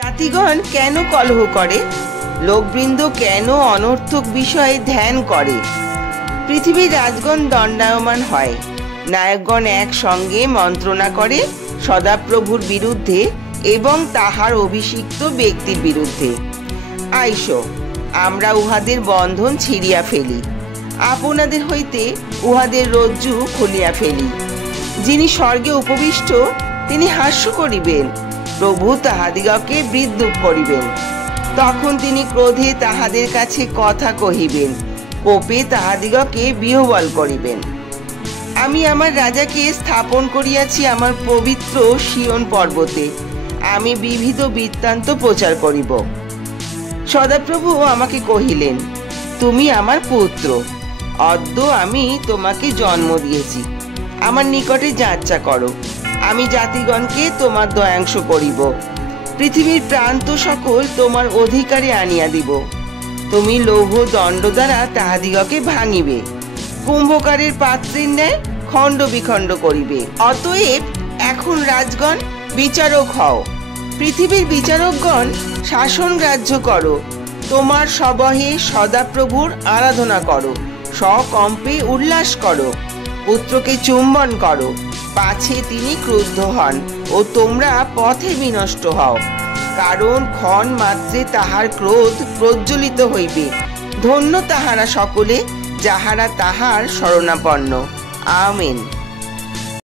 জাতিগণ কেন কলহ করে? লোকবৃন্দ কেন অনর্থক বিষয়ে ধ্যান করে? পৃথিবীর রাজগণ দণ্ডায়মান হয়, নায়কগণ একসঙ্গে মন্ত্রণা করে সদাপ্রভুর বিরুদ্ধে এবং তাহার অভিষিক্ত ব্যক্তির বিরুদ্ধে। আইসো, আমরা উহাদের বন্ধন ছিঁড়িয়া ফেলি, আপনাদের হইতে উহাদের রজ্জু খুলিয়া ফেলি। যিনি স্বর্গে উপবিষ্ট তিনি হাস্য করিবেন, প্রভু তাহাদিগকে বিদ্রূপ করিবেন। তখন তিনি ক্রোধে তাহাদের কাছে কথা কহিবেন, কোপে তাহাদিগকে বিহ্বল করিবেন। আমি আমার রাজাকে স্থাপন করিয়াছি আমার পবিত্র সিয়ন পর্বতে, আমি বিবিধ বৃত্তান্ত প্রচার করিব। সদাপ্রভু আমাকে কহিলেন, তুমি আমার পুত্র, অদ্য আমি তোমাকে জন্ম দিয়েছি, আমার নিকটে যাত্রা করো, আমি জাতিগণকে তোমার দয়াংশ করিব, পৃথিবীর প্রান্ত সকল তোমার অধিকারে আনিয়া দিব। তুমি লৌহ দণ্ড দ্বারা তাহাদিগকে ভাঙিবে, কুম্ভকারের পাত্রের ন্যায় খণ্ড বিখণ্ড করিবে। অতএব এখন রাজগণ বিচারক হও, পৃথিবীর বিচারকগণ শাসন গ্রাহ্য করো, তোমার সবহে সদাপ্রভুর আরাধনা করো, সকম্পে উল্লাস করো, পুত্রকে চুম্বন করো, পাছে তিনি ক্রুদ্ধ হন ও তোমরা পথে বিনষ্ট হও, কারণ ক্ষণ মাত্রে তাহার ক্রোধ প্রজ্বলিত হইবে। ধন্য তাহারা সকলে যাহারা তাহার শরণাপন্ন। আমেন।